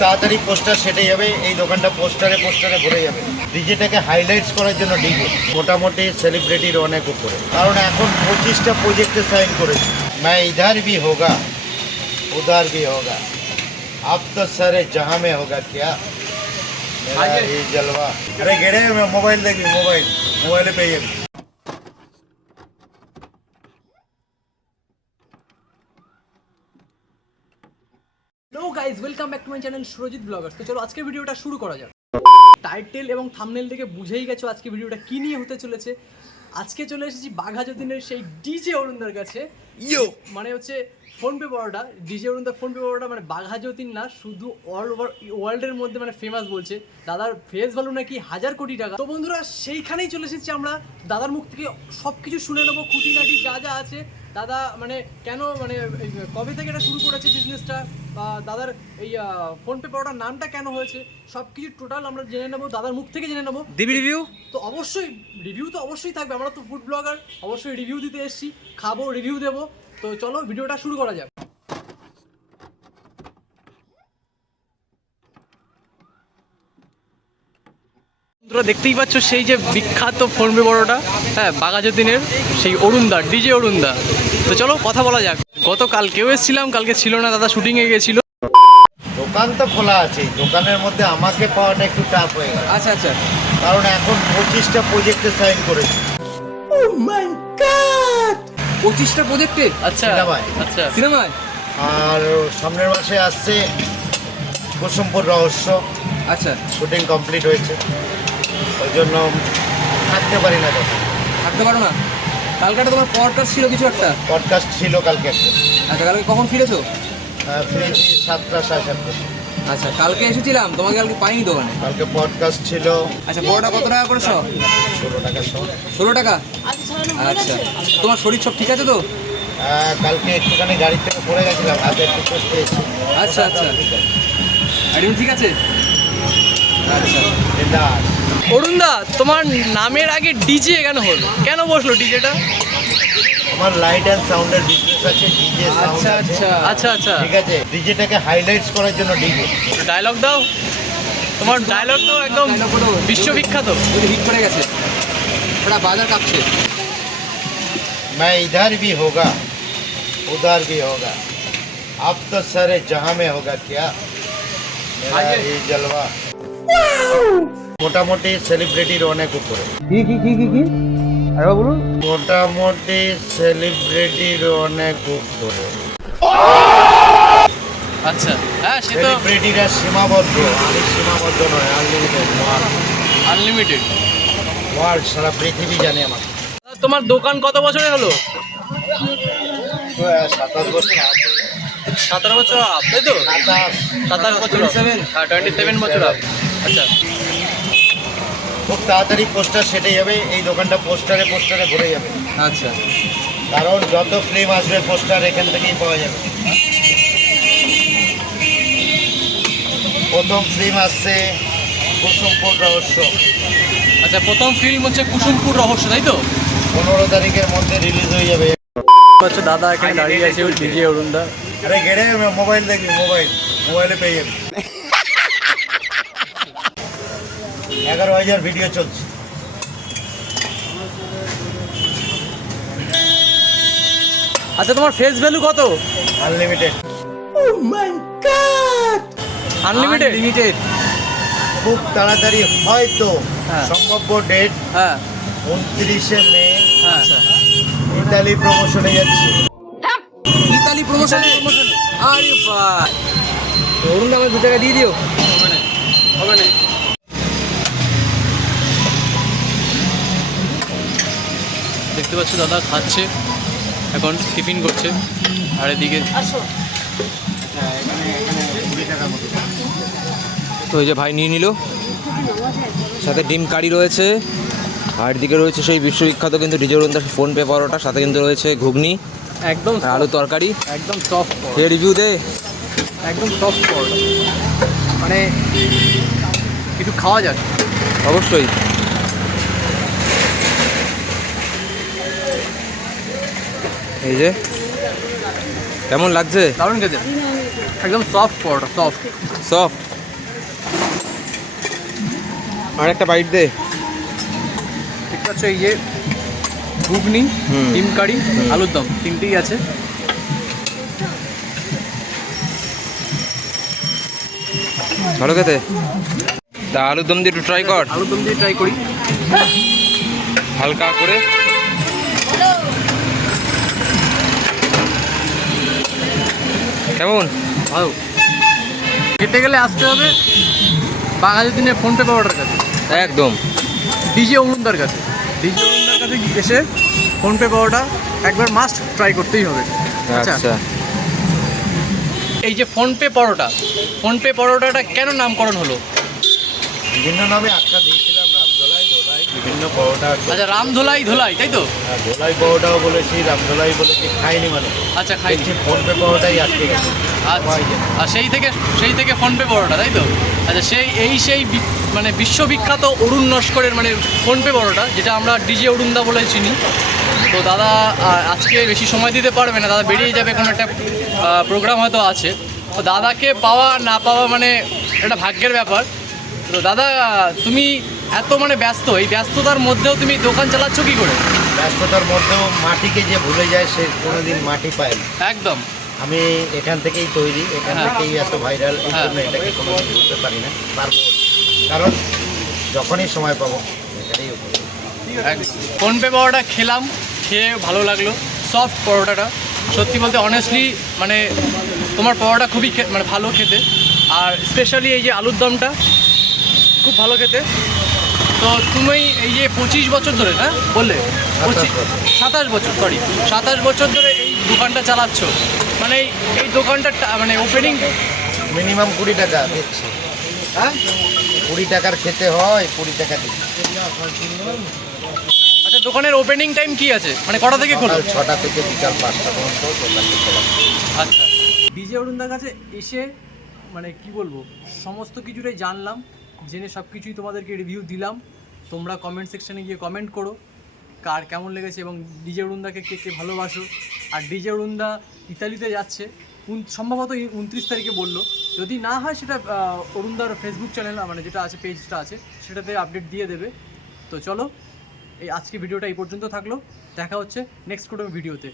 তাড়াতাড়ি পোস্টার সেটে যাবে এই দোকানটা পোস্টারে পোস্টারে ভরে যাবে ডিজেটাকে হাইলাইটস করার জন্য ডিজে মোটামুটি সেলিব্রিটির অনেক উপরে কারণ এখন পঁচিশটা প্রজেক্টে সাইন করেছে मैं इधर भी होगा उधर भी होगा अब तो सर जहाँ में होगा क्या मेरा ये जलवा अरे गेड़े मैं मोबाइल देखी मोबाइल मोबाइल पे ये guys welcome back to my channel Surajit bloggers তো চলো আজকের ভিডিওটা শুরু করা যাক। টাইটেল এবং থামনেল থেকে বুঝেই গেছো আজকে ভিডিওটা কী নিয়ে হতে চলেছে। আজকে চলে এসেছি বাঘা যতীনের সেই ডিজে অরুণদার কাছে। ইয়ো মানে হচ্ছে ফোনপে বড়টা ডিজে অরুণদার ফোনপে বড়টা মানে বাঘা যতীন না শুধু অল ওভার ওয়ার্ল্ডের মধ্যে মানে ফেমাস বলছে। দাদার ফেস ভ্যালু নাকি হাজার কোটি টাকা। তো বন্ধুরা সেইখানেই চলে এসেছি আমরা। দাদার মুখ থেকে সব কিছু শুনে নেব খুঁটিনাটি যা যা আছে। দাদা মানে কেন মানে কবে থেকে এটা শুরু করেছে বিজনেসটা বা দাদার এই ফোনপে পাওয়াটার নামটা কেন হয়েছে সব কিছু টোটাল আমরা জেনে নেব দাদার মুখ থেকে জেনে নেব। দিবি রিভিউ তো অবশ্যই রিভিউ তো অবশ্যই থাকবে আমরা তো ফুড ব্লগার অবশ্যই রিভিউ দিতে এসেছি খাব রিভিউ দেবো। তো চলো ভিডিওটা শুরু করা যাক। তোমরা দেখতেই পাচ্ছ সেই যে বিখ্যাত ফোনপে বড়টা হ্যাঁ বাঘাযতীনের সেই অরুণদা ডিজে অরুণদা। তো চলো কথা বলা যাক। গতকালকেও এসেছিলাম কালকে ছিল না দাদা শুটিংয়ে গেছিল। দোকান তো খোলা আছে দোকানের মধ্যে আমাকে পাওয়াটা একটু টাফ হয়ে গেল। আচ্ছা আচ্ছা। কারণ এখন পঁচিশটা প্রজেক্টে সাইন করেছে। পঁচিশটা প্রজেক্টে আচ্ছা। সিনেমায়। আচ্ছা। সিনেমায়? আর সামনের মাসে আসছে কুসুমপুর রহস্য। আচ্ছা। শুটিং কমপ্লিট হয়েছে। ওই জন্য থাকতে পারি না তখন। থাকতে পারো না? কালকাটা তোমার পডকাস্ট ছিল কিছু একটা? পডকাস্ট ছিল কালকে একটা। আচ্ছা কালকে কখন ফিরেছো? আহ, ফিরেছি সাতটা সাড়ে সাতটা আচ্ছা কালকে এসেছিলাম তোমাকে কালকে পাইনি দোকানে? কালকে পডকাস্ট ছিল। আচ্ছা বড়টা কত টাকা করেছ ষোলো টাকা সব ষোলো টাকা? আচ্ছা তোমার শরীর সব ঠিক আছে তো? কালকে একটুখানি গাড়ি থেকে পড়ে গেছিলাম হাতে একটু পেয়েছি। আচ্ছা আচ্ছা। ঠিক আছে? আচ্ছা। অরুণদা তোমার নামের আগে ডিজে কেন হলো কেন বসলো ডিজেটা আমার লাইট অ্যান্ড সাউন্ডের বিজনেস আছে ডিজে সাউন্ড আচ্ছা আছে আচ্ছা আচ্ছা আচ্ছা ঠিক আছে ডিজেটাকে হাইলাইটস করার জন্য ডিজে ডায়লগ দাও তোমার ডায়লগ তো একদম Dialogue বলো। বিশ্ববিখ্যাত ওই হিট করে গেছে ওটা বাজার কাঁপছে मैं इधर भी होगा उधर भी होगा अब तो सर जहाँ में होगा क्या मेरा आगे। ये जलवा মোটামুটি সেলিব্রিটির অনেক উপরে। কি কি কি কি কি? আরে বলুন। মোটামুটি সেলিব্রিটির অনেক উপরে। আচ্ছা হ্যাঁ সে তো সেলিব্রিটিরা সীমাবদ্ধ আমি সীমাবদ্ধ নয় আনলিমিটেড আনলিমিটেড ওয়ার্ল্ড সারা পৃথিবী জানে আমার তোমার দোকান কত বছরে হলো? সাতাশ বছর। সতেরো বছর আপ তাই তো? সাতাশ। সাতাশ বছর 27 হ্যাঁ টোয়েন্টি সেভেন বছর আপ আচ্ছা। খুব তাড়াতাড়ি পোস্টার সেটে যাবে এই দোকানটা পোস্টারে পোস্টারে ভরে যাবে। আচ্ছা। কারণ যত ফিল্ম আসবে পোস্টার এখান থেকেই পাওয়া যাবে। প্রথম ফিল্ম আসছে কুসুমপুর রহস্য। আচ্ছা প্রথম ফিল্ম হচ্ছে কুসুমপুর রহস্য তাই তো? পনেরো তারিখের মধ্যে রিলিজ হয়ে যাবে। আচ্ছা দাদা এখানে দাঁড়িয়ে আছে ডিজে অরুণদা। আরে গেড়ে মোবাইল দেখবি মোবাইল মোবাইলে পেয়ে যাবি। এগারো হাজার ভিডিও চলছে। আচ্ছা তোমার ফেস ভ্যালু কত? আনলিমিটেড আনলিমিটেড লিমিটেড খুব তাড়াতাড়ি হয়তো হ্যাঁ। সম্ভাব্য ডেট হ্যাঁ। উনত্রিশে মে। হ্যাঁ। ইতালি প্রমোশনে যাচ্ছে। ইতালি প্রমোশনে আরে ভাই অরুণ আমার দু টাকা দিয়ে দিও। হবে না। দেখতে পাচ্ছ দাদা খাচ্ছে এখন টিফিন করছে। আর এদিকে তো এই যে ভাই নিয়ে নিল। সাথে ডিম কারি রয়েছে। আর এদিকে রয়েছে সেই বিশ্ববিখ্যাত কিন্তু ডিজোরন্দার ফোন পে পরোটা সাথে কিন্তু রয়েছে ঘুগনি একদম আলু তরকারি। একদম সফট সে রিভিউ দে? একদম সফট মানে একটু খাওয়া যাক। অবশ্যই। এই যে। কেমন লাগছে? দারুণ খেতে। একদম সফট পরোটা সফট সফট আর একটা বাইট দে। দেখতে পাচ্ছ এই যে ঘুগনি। ডিম কারি আলুর দম তিনটেই আছে। ভালো খেতে? তা আলুর দম দিয়ে একটু ট্রাই কর। আলুর দম দিয়ে ট্রাই করি। হালকা করে। কেমন? ভালো। খেতে গেলে আসতে হবে বাঘাযতীনের ফোনপে পাওয়াটার কাছে একদম। ডিজে অরুণদার কাছে। ডিজে অরুণদার কাছে এসে ফোনপে পাওয়াটা একবার মাস্ট ট্রাই করতেই হবে। আচ্ছা। আচ্ছা। এই যে ফোনপে পরোটা ফোনপে পরোটাটা কেন নামকরণ হলো? বিভিন্ন নামে রামদোলাই ধোলাই বিভিন্ন পরোটা আচ্ছা রাম ধোলাই তাই তো? আর ধোলাই পরোটাও বলেছি রামদোলাই বলেছি খাইনি মানে। আচ্ছা খাইনি। দেখছি ফোনপে পরোটাই গেছে। আচ্ছা আর সেই থেকে সেই থেকে ফোনপে পরোটা তাই তো? আচ্ছা সেই এই সেই মানে বিশ্ববিখ্যাত অরুণ নস্করের মানে ফোনপে পরোটা যেটা আমরা ডিজে অরুণদা বলে চিনি। তো দাদা আজকে বেশি সময় দিতে পারবে না দাদা বেরিয়ে যাবে কোনো একটা প্রোগ্রাম হয়তো আছে। তো দাদাকে পাওয়া না পাওয়া মানে একটা ভাগ্যের ব্যাপার। তো দাদা তুমি এত মানে ব্যস্ত এই ব্যস্ততার মধ্যেও তুমি দোকান চালাচ্ছ কি করে? ব্যস্ততার মধ্যেও মাটিকে যে ভুলে যায় সে কোনোদিন মাটি পায় না। একদম। আমি এখান থেকেই তৈরি এখান হ্যাঁ। থেকেই এত ভাইরাল এই হ্যাঁ। জন্য এটাকে কোনো বুঝতে পারি না পারব কারণ যখনই সময় পাবো উপরে। ফোনপে পরোটা খেলাম খেয়ে ভালো লাগল। সফট পরোটাটা। সত্যি বলতে অনেস্টলি মানে তোমার পরোটা খুবই মানে ভালো খেতে। আর স্পেশালি এই যে আলুর দমটা খুব ভালো খেতে। তো তুমি এই যে পঁচিশ বছর ধরে না বললে? পঁচিশ সাতাশ বছর সরি সাতাশ বছর ধরে এই দোকানটা চালাচ্ছ। মানে এই- দোকানটা মানে ওপেনিং মিনিমাম কুড়ি টাকা দিচ্ছি। হ্যাঁ? কুড়ি টাকার খেতে হয় কুড়ি টাকা দিচ্ছি। আচ্ছা দোকানের ওপেনিং টাইম কি আছে? মানে কটা থেকে খোলো? ছটা থেকে বিকাল পাঁচটা পর্যন্ত আচ্ছা। ডিজে অরুণদার কাছে এসে মানে কি বলব সমস্ত কিছুটাই জানলাম। জেনে সব কিছুই তোমাদেরকে রিভিউ দিলাম। তোমরা কমেন্ট সেকশানে গিয়ে কমেন্ট করো, কার কেমন লেগেছে এবং ডিজে অরুণদাকে কে কে ভালোবাসো। আর ডিজে অরুণদা ইতালিতে যাচ্ছে সম্ভবত উনত্রিশ তারিখে বলল। যদি না হয় সেটা অরুণদার ফেসবুক চ্যানেল মানে যেটা আছে পেজটা আছে, সেটাতে আপডেট দিয়ে দেবে। তো চলো, এই আজকে ভিডিওটা এই পর্যন্ত থাকল। দেখা হচ্ছে নেক্সট কোনো ভিডিওতে